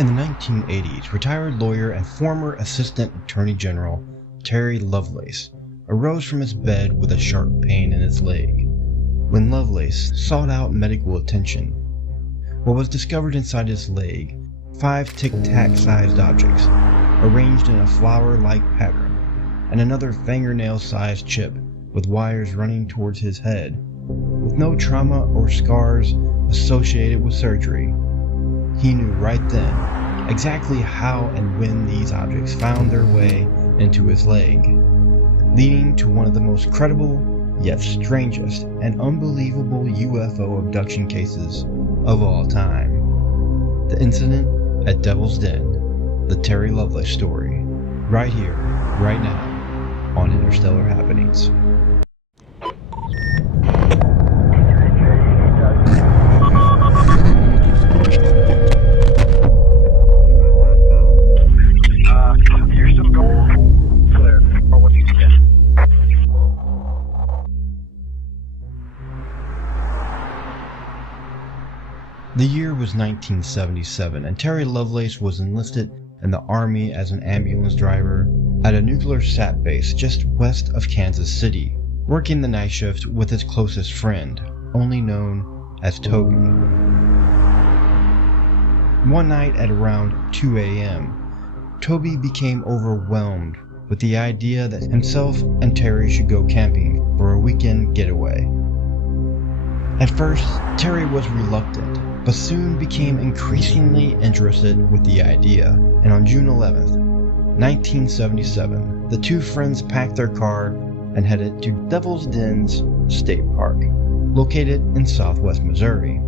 In the 1980s, retired lawyer and former Assistant Attorney General Terry Lovelace arose from his bed with a sharp pain in his leg. When Lovelace sought out medical attention, what was discovered inside his leg, 5 tic-tac-sized objects arranged in a flower-like pattern, and another fingernail-sized chip with wires running towards his head. With no trauma or scars associated with surgery, he knew right then exactly how and when these objects found their way into his leg, leading to one of the most credible yet strangest and unbelievable UFO abduction cases of all time. The incident at Devil's Den, the Terry Lovelace story, right here, right now, on Interstellar Happenings. The year was 1977, and Terry Lovelace was enlisted in the Army as an ambulance driver at a nuclear SAT base just west of Kansas City, working the night shift with his closest friend, only known as Toby. One night at around 2 a.m., Toby became overwhelmed with the idea that himself and Terry should go camping for a weekend getaway. At first, Terry was reluctant, but soon became increasingly interested with the idea, and on June 11th, 1977, the two friends packed their car and headed to Devil's Den's State Park, located in southwest Missouri.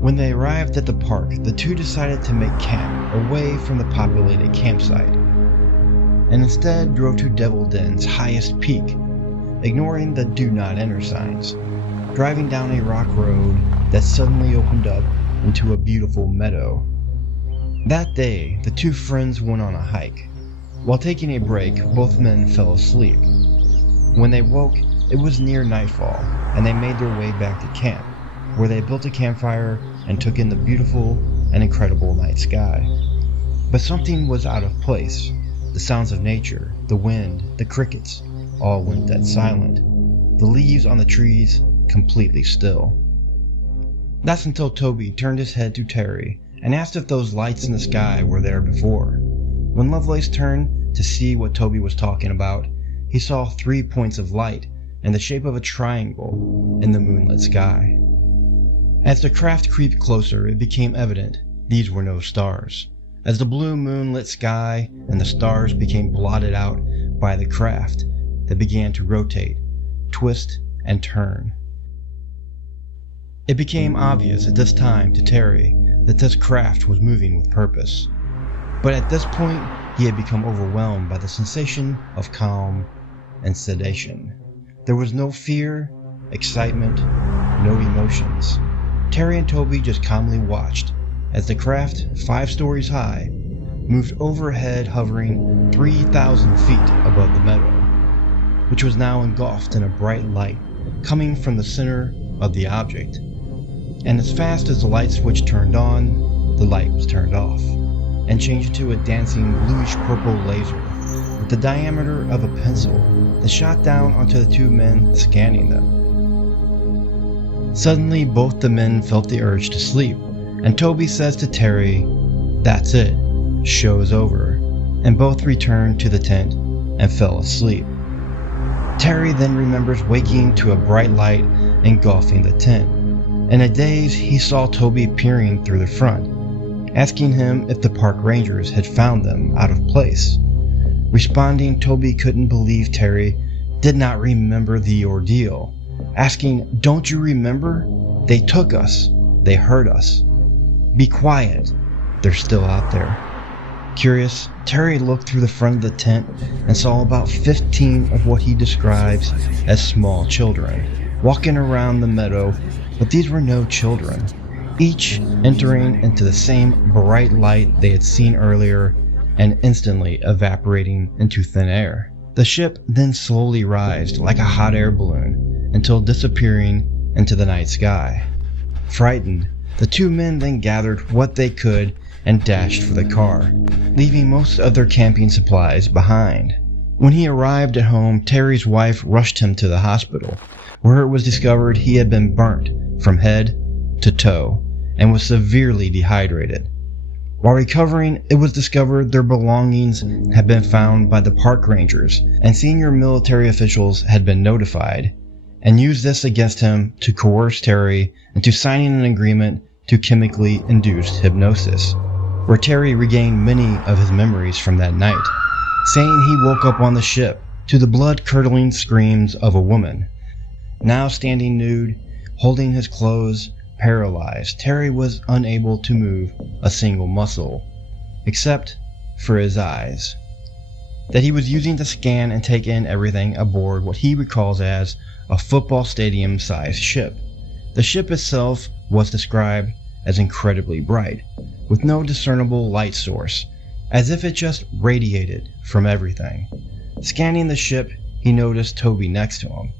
When they arrived at the park, the two decided to make camp away from the populated campsite, and instead drove to Devil's Den's highest peak, ignoring the Do Not Enter signs, driving down a rock road that suddenly opened up into a beautiful meadow. That day, the two friends went on a hike. While taking a break, both men fell asleep. When they woke, it was near nightfall, and they made their way back to camp, where they built a campfire and took in the beautiful and incredible night sky. But something was out of place. The sounds of nature, the wind, the crickets, all went dead silent. The leaves on the trees completely still. That's until Toby turned his head to Terry and asked if those lights in the sky were there before. When Lovelace turned to see what Toby was talking about, he saw 3 points of light in the shape of a triangle in the moonlit sky. As the craft creeped closer, it became evident these were no stars, as the blue moonlit sky and the stars became blotted out by the craft that began to rotate, twist, and turn. It became obvious at this time to Terry that this craft was moving with purpose. But at this point, he had become overwhelmed by the sensation of calm and sedation. There was no fear, excitement, no emotions. Terry and Toby just calmly watched as the craft, 5 stories high, moved overhead, hovering 3,000 feet above the meadow, which was now engulfed in a bright light coming from the center of the object. And as fast as the light switch turned on, the light was turned off, and changed into a dancing bluish-purple laser with the diameter of a pencil that shot down onto the two men scanning them. Suddenly, both the men felt the urge to sleep, and Toby says to Terry, "That's it, show's over," and both returned to the tent and fell asleep. Terry then remembers waking to a bright light engulfing the tent. In a daze, he saw Toby peering through the front, asking him if the park rangers had found them out of place. Responding, Toby couldn't believe Terry did not remember the ordeal, asking, "Don't you remember? They took us. They heard us. Be quiet. They're still out there." Curious, Terry looked through the front of the tent and saw about 15 of what he describes as small children walking around the meadow, but these were no children, each entering into the same bright light they had seen earlier and instantly evaporating into thin air. The ship then slowly rised like a hot air balloon until disappearing into the night sky. Frightened, The two men then gathered what they could and dashed for the car, leaving most of their camping supplies behind. When he arrived at home, Terry's wife rushed him to the hospital, where it was discovered he had been burnt from head to toe and was severely dehydrated. While recovering, it was discovered their belongings had been found by the park rangers, and senior military officials had been notified, and used this against him to coerce Terry into signing an agreement to chemically induced hypnosis, where Terry regained many of his memories from that night, saying he woke up on the ship to the blood-curdling screams of a woman. Now standing nude, holding his clothes, paralyzed, Terry was unable to move a single muscle, except for his eyes, that he was using to scan and take in everything aboard what he recalls as a football stadium-sized ship. The ship itself was described as incredibly bright, with no discernible light source, as if it just radiated from everything. Scanning the ship, he noticed Toby next to him,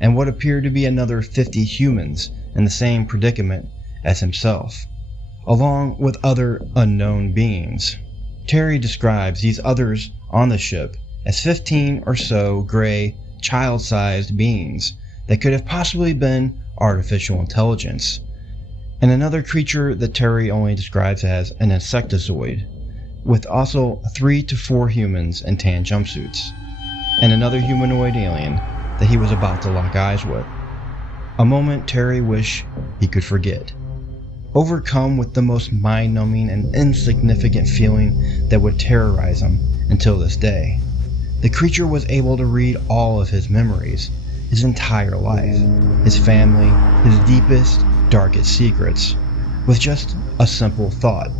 and what appeared to be another 50 humans in the same predicament as himself, along with other unknown beings. Terry describes these others on the ship as 15 or so gray, child-sized beings that could have possibly been artificial intelligence, and another creature that Terry only describes as an insectozoid, with also 3 to 4 humans in tan jumpsuits, and another humanoid alien that he was about to lock eyes with. A moment Terry wished he could forget, overcome with the most mind-numbing and insignificant feeling that would terrorize him until this day. The creature was able to read all of his memories, his entire life, his family, his deepest, darkest secrets, with just a simple thought.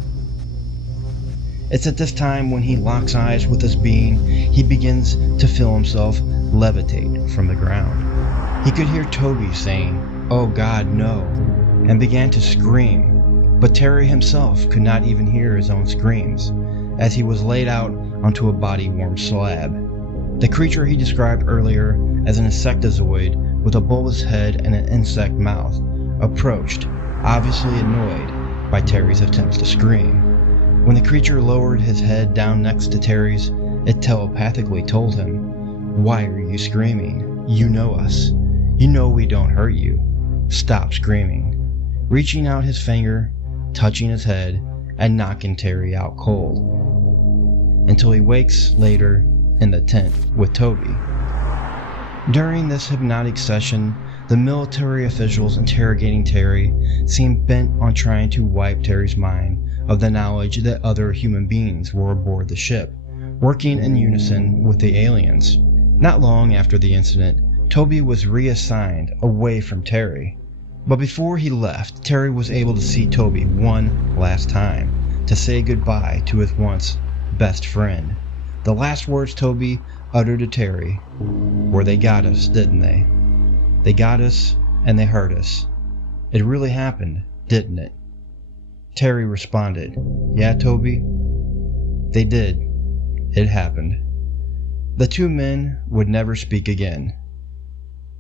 It's at this time when he locks eyes with this being, he begins to feel himself levitate from the ground. He could hear Toby saying, "Oh God, no," and began to scream, but Terry himself could not even hear his own screams, as he was laid out onto a body-warm slab. The creature he described earlier as an insectozoid with a bulbous head and an insect mouth approached, obviously annoyed by Terry's attempts to scream. When the creature lowered his head down next to Terry's, it telepathically told him, "Why are you screaming? You know us. You know we don't hurt you. Stop screaming," reaching out his finger, touching his head, and knocking Terry out cold, until he wakes later in the tent with Toby. During this hypnotic session, the military officials interrogating Terry seemed bent on trying to wipe Terry's mind of the knowledge that other human beings were aboard the ship, working in unison with the aliens. Not long after the incident, Toby was reassigned away from Terry. But before he left, Terry was able to see Toby one last time to say goodbye to his once best friend. The last words Toby uttered to Terry were, "They got us, didn't they? They got us and they hurt us. It really happened, didn't it?" Terry responded, "Yeah, Toby, they did. It happened." The two men would never speak again.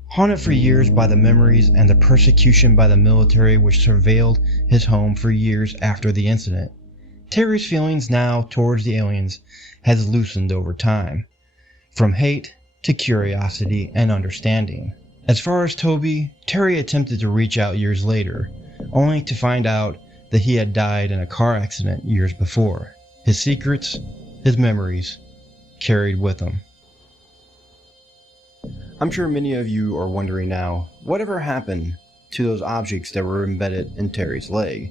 Haunted for years by the memories and the persecution by the military which surveilled his home for years after the incident, Terry's feelings now towards the aliens has loosened over time, from hate to curiosity and understanding. As far as Toby, Terry attempted to reach out years later, only to find out that he had died in a car accident years before. His secrets, his memories, carried with him. I'm sure many of you are wondering now, whatever happened to those objects that were embedded in Terry's leg?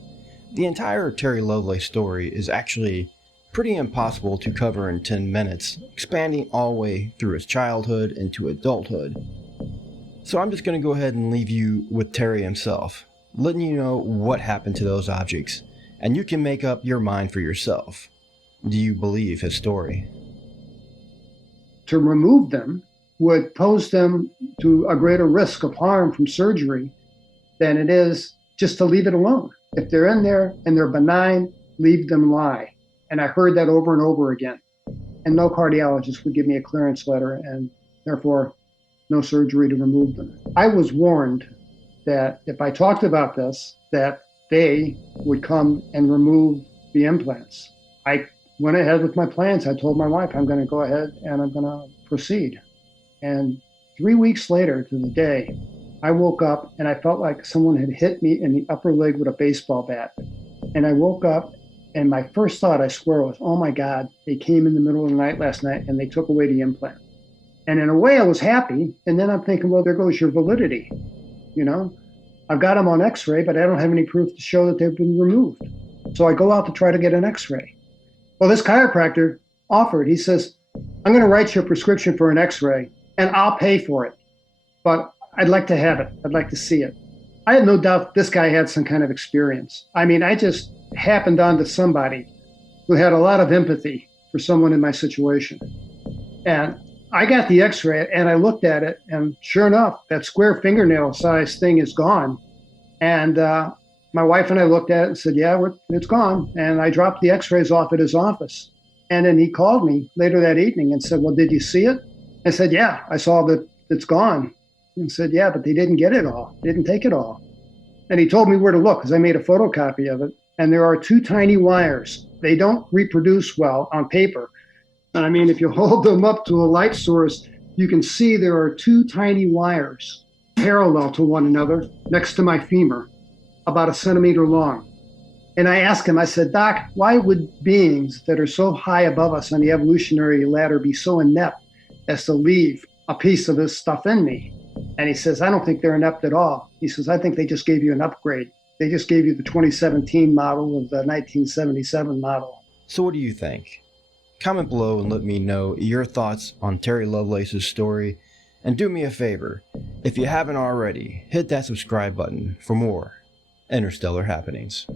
The entire Terry Lovelace story is actually pretty impossible to cover in 10 minutes, expanding all the way through his childhood into adulthood. So I'm just going to go ahead and leave you with Terry himself, letting you know what happened to those objects, and you can make up your mind for yourself. Do you believe his story? To remove them would pose them to a greater risk of harm from surgery than it is just to leave it alone. If they're in there and they're benign, leave them lie. And I heard that over and over again. And no cardiologist would give me a clearance letter, and therefore no surgery to remove them. I was warned that if I talked about this, that they would come and remove the implants. I went ahead with my plans. I told my wife, I'm going to go ahead and I'm going to proceed. And 3 weeks later to the day, I woke up and I felt like someone had hit me in the upper leg with a baseball bat. And I woke up and my first thought, I swear, was, oh my God, they came in the middle of the night last night and they took away the implant. And in a way, I was happy. And then I'm thinking, well, there goes your validity. You know, I've got them on x-ray, but I don't have any proof to show that they've been removed. So I go out to try to get an x-ray. Well, this chiropractor offered, he says, I'm going to write you a prescription for an x-ray and I'll pay for it. But I'd like to have it. I'd like to see it. I had no doubt this guy had some kind of experience. I mean, I just happened onto somebody who had a lot of empathy for someone in my situation. And I got the x-ray and I looked at it, and sure enough, that square fingernail size thing is gone. And my wife and I looked at it and said, yeah, it's gone. And I dropped the x-rays off at his office. And then he called me later that evening and said, well, did you see it? I said, yeah, I saw that it's gone. And said, yeah, but they didn't get it all. They didn't take it all. And he told me where to look because I made a photocopy of it. And there are two tiny wires. They don't reproduce well on paper. And I mean, if you hold them up to a light source, you can see there are two tiny wires parallel to one another next to my femur, about 1 centimeter long. And I asked him, I said, Doc, why would beings that are so high above us on the evolutionary ladder be so inept as to leave a piece of this stuff in me? And he says, I don't think they're inept at all. He says, I think they just gave you an upgrade. They just gave you the 2017 model of the 1977 model. So what do you think? Comment below and let me know your thoughts on Terry Lovelace's story. And do me a favor, if you haven't already, hit that subscribe button for more interstellar happenings.